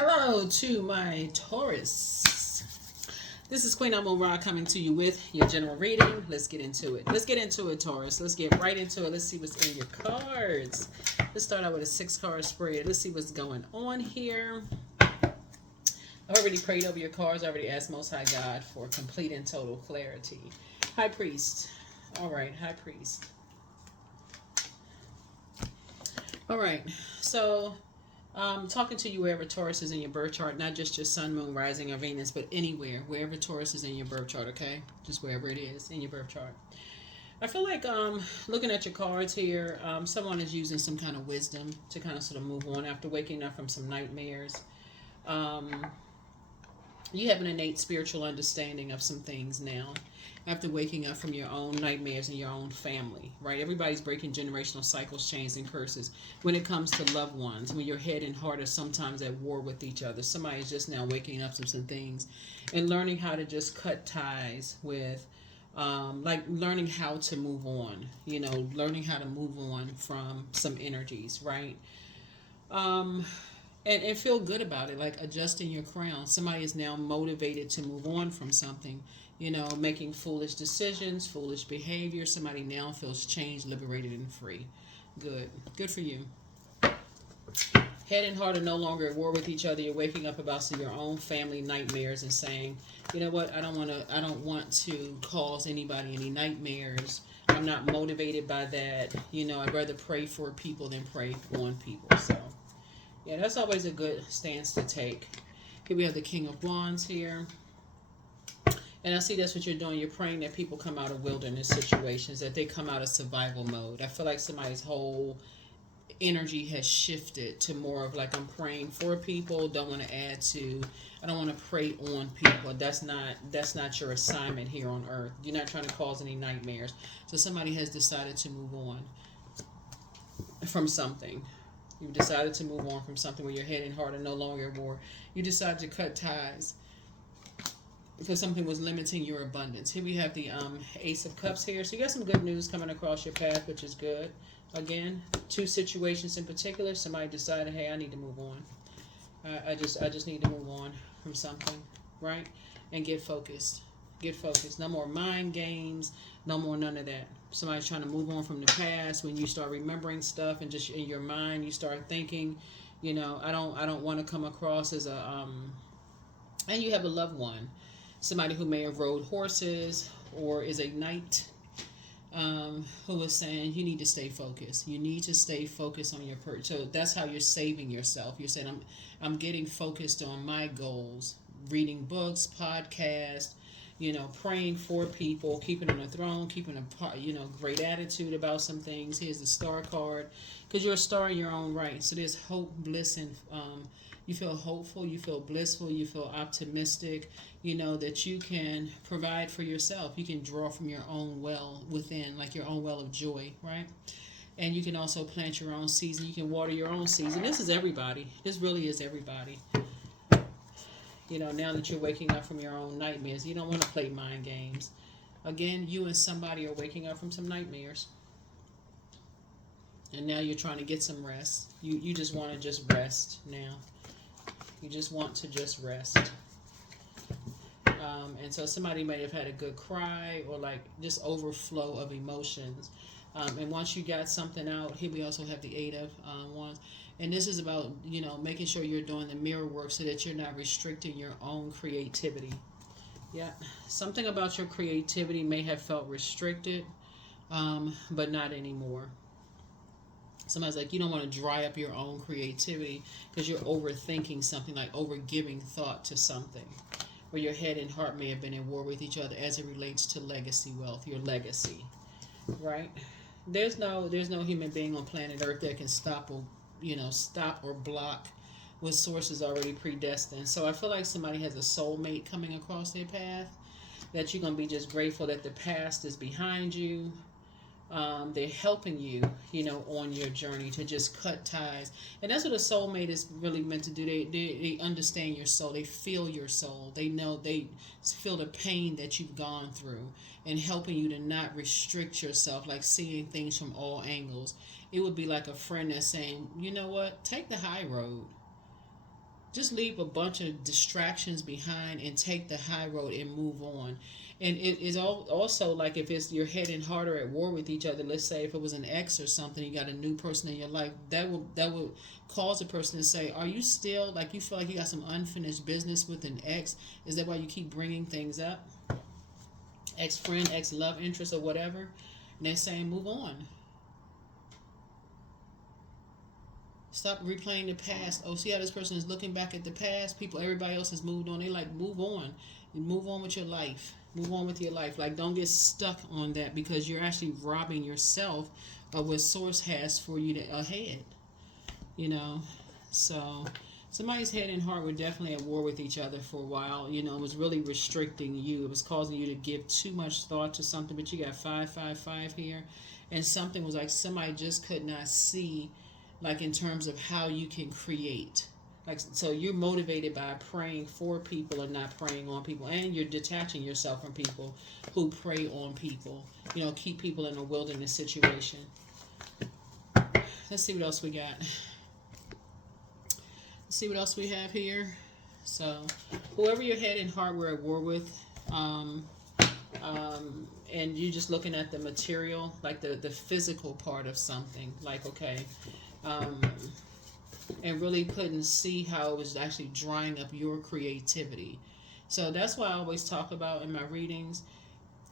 Hello to my Taurus. This is Queen Amun Ra coming to you with your general reading. Let's get into it. Taurus. Let's get right into it. Let's see what's in your cards. Let's start out with a 6-card spread. Let's see what's going on here. I've already prayed over your cards. I already asked Most High God for complete and total clarity. High Priest. All right, High Priest. All right, so talking to you wherever Taurus is in your birth chart, not just your sun, moon, rising, or Venus, but anywhere, wherever Taurus is in your birth chart, okay? Just wherever it is in your birth chart. I feel like looking at your cards here, someone is using some kind of wisdom to kind of sort of move on after waking up from some nightmares. You have an innate spiritual understanding of some things now after waking up from your own nightmares and your own family, right? Everybody's breaking generational cycles, chains, and curses when it comes to loved ones, when your head and heart are sometimes at war with each other. Somebody's just now waking up from some things and learning how to just cut ties with, like learning how to move on, learning how to move on from some energies, right? And feel good about it, like adjusting your crown. Somebody is now motivated to move on from something, making foolish decisions, foolish behavior. Somebody now feels changed, liberated, and free. Good for you. Head and heart are no longer at war with each other. You're waking up about your own family nightmares and saying, you know what, I don't want to cause anybody any nightmares. I'm not motivated by that. I'd rather pray for people than pray on people. So yeah, that's always a good stance to take. Here we have the King of Wands here. And I see that's what you're doing. You're praying that people come out of wilderness situations, that they come out of survival mode. I feel like somebody's whole energy has shifted to more of like, I'm praying for people, I don't want to prey on people. That's not your assignment here on earth. You're not trying to cause any nightmares. So somebody has decided to move on from something. You've decided to move on from something where your head and heart are no longer at war. You decided to cut ties because something was limiting your abundance. Here we have the Ace of Cups here. So you got some good news coming across your path, which is good. Again, 2 situations in particular. Somebody decided, hey, I need to move on. I just need to move on from something, right? And get focused. Get focused. No more mind games. No more none of that. Somebody's trying to move on from the past. When you start remembering stuff and just in your mind you start thinking, I don't want to come across as a and you have a loved one, somebody who may have rode horses or is a knight, who is saying you need to stay focused. You need to stay focused on your so that's how you're saving yourself. You're saying I'm getting focused on my goals, reading books, podcasts, praying for people, keeping on the throne, keeping a great attitude about some things. Here's the star card, because you're a star in your own right. So there's hope, bliss, and you feel hopeful, you feel blissful, you feel optimistic, that you can provide for yourself. You can draw from your own well within, like your own well of joy, right? And you can also plant your own seeds, and you can water your own seeds. And this is everybody. This really is everybody. Now that you're waking up from your own nightmares, you don't want to play mind games. Again, you and somebody are waking up from some nightmares. And now you're trying to get some rest. You just want to just rest now. You just want to just rest. And so somebody may have had a good cry or like just overflow of emotions. And once you got something out, here we also have the 8 of Wands. And this is about, making sure you're doing the mirror work so that you're not restricting your own creativity. Yeah. Something about your creativity may have felt restricted, but not anymore. Somebody's like, you don't want to dry up your own creativity because you're overthinking something, like over giving thought to something. Where your head and heart may have been at war with each other as it relates to legacy wealth, your legacy. Right? There's no human being on planet Earth that can stop or block what source is already predestined. So I feel like somebody has a soulmate coming across their path, that you're going to be just grateful that the past is behind you. They're helping you, on your journey to just cut ties. And that's what a soulmate is really meant to do. They understand your soul. They feel your soul. They feel the pain that you've gone through and helping you to not restrict yourself, like seeing things from all angles. It would be like a friend that's saying, you know what, take the high road. Just leave a bunch of distractions behind and take the high road and move on. And it is also like if it's you're heading harder at war with each other. Let's say if it was an ex or something, you got a new person in your life. That will cause a person to say, "Are you still like you feel like you got some unfinished business with an ex? Is that why you keep bringing things up? Ex friend, ex love interest, or whatever?" And they're saying, "Move on. Stop replaying the past." Oh, see how this person is looking back at the past? People, everybody else has moved on. They like move on. And move on with your life. Move on with your life. Like don't get stuck on that because you're actually robbing yourself of what source has for you to ahead. You know? So somebody's head and heart were definitely at war with each other for a while. You know, it was really restricting you. It was causing you to give too much thought to something, but you got 555 here. And something was like somebody just could not see like in terms of how you can create. Like so you're motivated by praying for people and not praying on people, and you're detaching yourself from people who prey on people. You know, keep people in a wilderness situation. Let's see what else we got. Let's see what else we have here. So whoever your head and heart were at war with, and you're just looking at the material, like the physical part of something, like okay, and really couldn't see how it was actually drying up your creativity. So that's why I always talk about in my readings,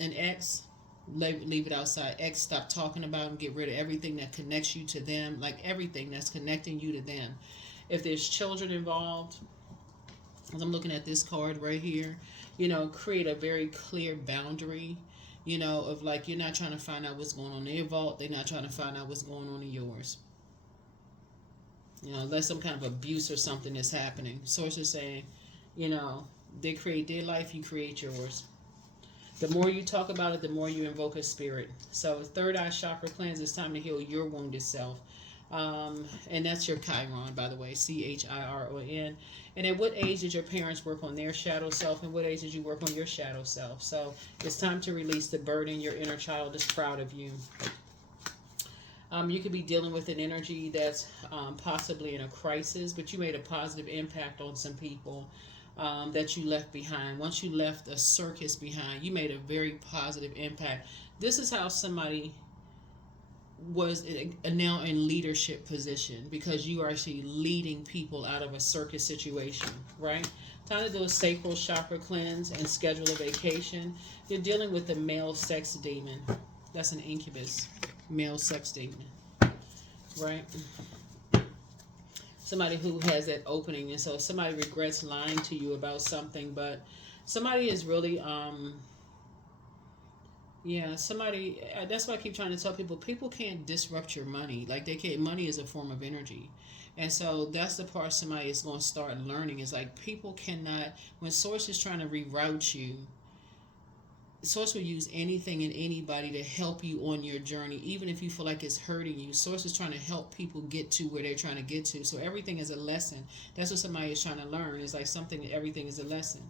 an ex, leave it outside. Ex, stop talking about them, get rid of everything that connects you to them, like everything that's connecting you to them. If there's children involved, as I'm looking at this card right here, you know, create a very clear boundary, you know, of like you're not trying to find out what's going on in their vault, they're not trying to find out what's going on in yours. You know, unless some kind of abuse or something is happening. Source is saying, you know, they create their life, you create yours. The more you talk about it, the more you invoke a spirit. So third eye chakra cleanse, it's time to heal your wounded self. And that's your Chiron, by the way, Chiron. And at what age did your parents work on their shadow self, and what age did you work on your shadow self? So it's time to release the burden. Your inner child is proud of you. You could be dealing with an energy that's possibly in a crisis, but you made a positive impact on some people that you left behind. Once you left a circus behind, you made a very positive impact. This is how somebody was now in leadership position because you are actually leading people out of a circus situation, right? Time to do a sacral chakra cleanse and schedule a vacation. You're dealing with the male sex demon. That's an incubus. Male sex demon, right? Somebody who has that opening, and so somebody regrets lying to you about something, but somebody is really somebody, that's why I keep trying to tell people can't disrupt your money. Like they can't. Money is a form of energy, and so that's the part somebody is going to start learning, is like people cannot, when source is trying to reroute you, Source will use anything and anybody to help you on your journey, even if you feel like it's hurting you. Source is trying to help people get to where they're trying to get to. So everything is a lesson. That's what somebody is trying to learn. It's like something, everything is a lesson.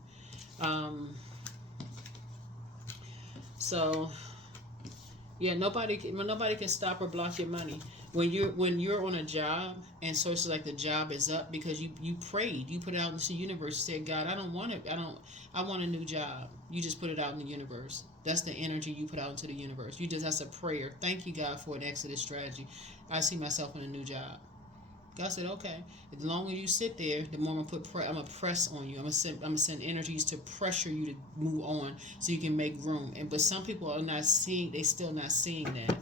So yeah, nobody can stop or block your money. When you're on a job and Source is like the job is up because you prayed, you put it out into the universe, you said, God, I want a new job. You just put it out in the universe. That's the energy you put out into the universe. That's a prayer. Thank you, God, for an exodus strategy. I see myself in a new job. God said, okay. As long as you sit there, the more I'm gonna press on you. I'm gonna send energies to pressure you to move on so you can make room. But some people are not seeing. They still not seeing that.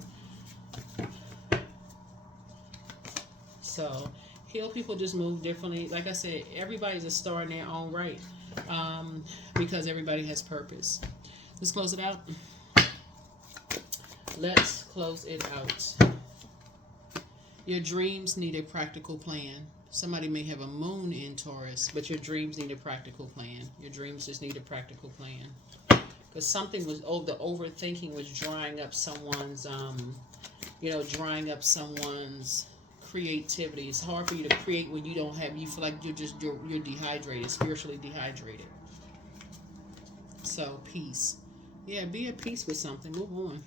So heal people just move differently. Like I said, everybody's a star in their own right, because everybody has purpose. Let's close it out. Let's close it out. Your dreams need a practical plan. Somebody may have a moon in Taurus, but your dreams need a practical plan. Your dreams just need a practical plan. Because something was, the overthinking was drying up someone's, creativity. It's hard for you to create when you don't have, you feel like you're dehydrated, spiritually dehydrated. So, peace. Yeah, be at peace with something. Move on.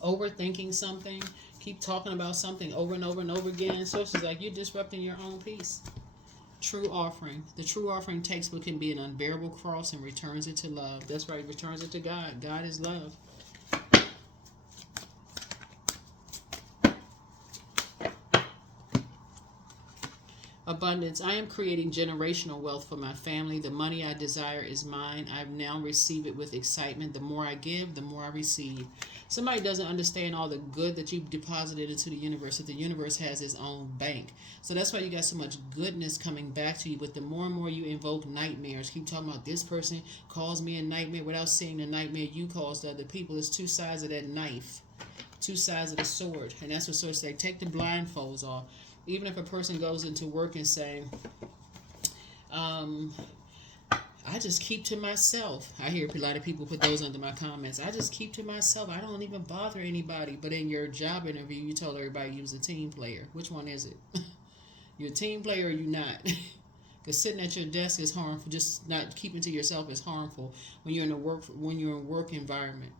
Overthinking something keep talking about something over and over and over again. So it's like you're disrupting your own peace. True offering. The true offering takes what can be an unbearable cross and returns it to love. That's right, returns it to God. God is love. Abundance. I am creating generational wealth for my family. The money I desire is mine. I now receive it with excitement. The more I give, the more I receive. Somebody doesn't understand all the good that you've deposited into the universe, that the universe has its own bank. So that's why you got so much goodness coming back to you. But the more and more you invoke nightmares, keep talking about this person caused me a nightmare without seeing the nightmare you caused to other people. It's two sides of that knife, two sides of the sword. And that's what swords say. Take the blindfolds off. Even if a person goes into work and saying, I just keep to myself. I hear a lot of people put those under my comments. I just keep to myself. I don't even bother anybody. But in your job interview, you told everybody you was a team player. Which one is it? You're a team player or you not? Because sitting at your desk is harmful. Just not keeping to yourself is harmful when you're in a work environment.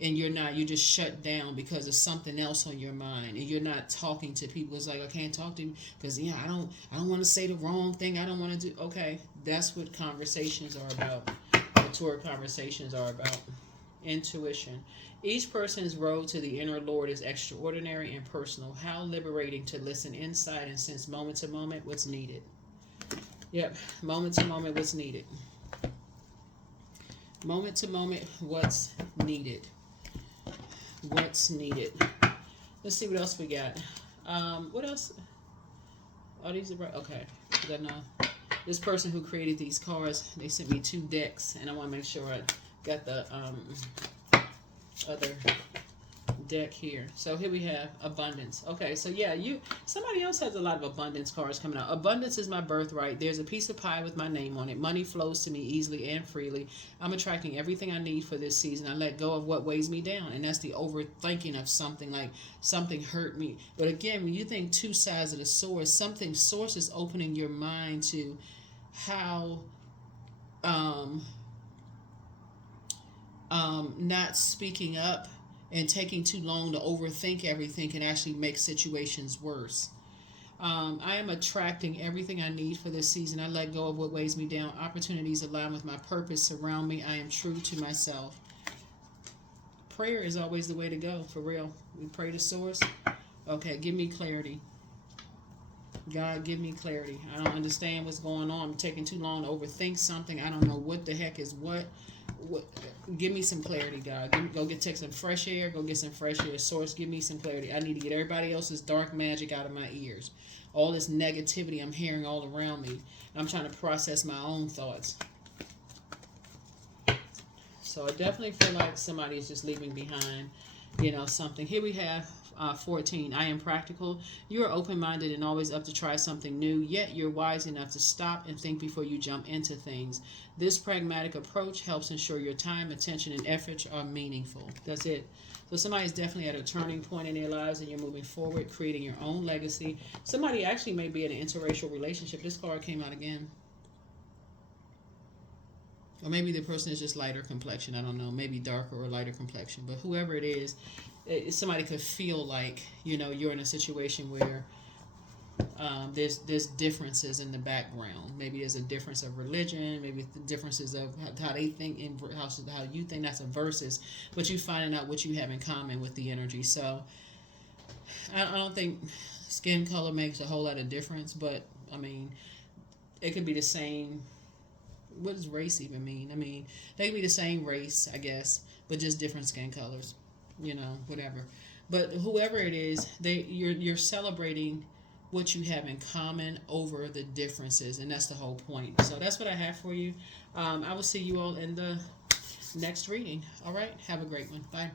And you're just shut down because of something else on your mind, and you're not talking to people. It's like, I can't talk to you because I don't want to say the wrong thing. I don't want to do. Okay, that's what conversations are about. Mature conversations are about. Intuition. Each person's road to the inner Lord is extraordinary and personal. How liberating to listen inside and sense moment to moment what's needed. Yep, moment to moment what's needed. Moment to moment what's needed. What's needed. Let's see what else we got. What else? Oh, these are right. Okay. I know this person who created these cards, they sent me 2 decks, and I want to make sure I got the other deck here. So here we have abundance. Okay, so yeah, somebody else has a lot of abundance cards coming out. Abundance is my birthright. There's a piece of pie with my name on it. Money flows to me easily and freely. I'm attracting everything I need for this season. I let go of what weighs me down, and that's the overthinking of something, like something hurt me. But again, when you think 2 sides of the sword, source is opening your mind to how not speaking up and taking too long to overthink everything can actually make situations worse. I am attracting everything I need for this season. I let go of what weighs me down. Opportunities align with my purpose surround me. I am true to myself. Prayer is always the way to go, for real. We pray to source. Okay, give me clarity. God, give me clarity. I don't understand what's going on. I'm taking too long to overthink something. I don't know what the heck is what. Give me some clarity, God. Take some fresh air. Go get some fresh air. Source, give me some clarity. I need to get everybody else's dark magic out of my ears. All this negativity I'm hearing all around me. I'm trying to process my own thoughts. So I definitely feel like somebody is just leaving behind, something. Here we have 14. I am practical. You are open-minded and always up to try something new, yet you're wise enough to stop and think before you jump into things. This pragmatic approach helps ensure your time, attention, and efforts are meaningful. That's it. So somebody's definitely at a turning point in their lives, and you're moving forward, creating your own legacy. Somebody actually may be in an interracial relationship. This card came out again. Or maybe the person is just lighter complexion. I don't know. Maybe darker or lighter complexion. But whoever it is, somebody could feel like, you're in a situation where there's differences in the background. Maybe there's a difference of religion. Maybe the differences of how they think and how you think. That's a versus. But you finding out what you have in common with the energy. So I don't think skin color makes a whole lot of difference. But, it could be the same. What does race even mean? They could be the same race, I guess, but just different skin colors, whatever. But whoever it is, you're celebrating what you have in common over the differences, and that's the whole point. So that's what I have for you. I will see you all in the next reading. All right, have a great one. Bye.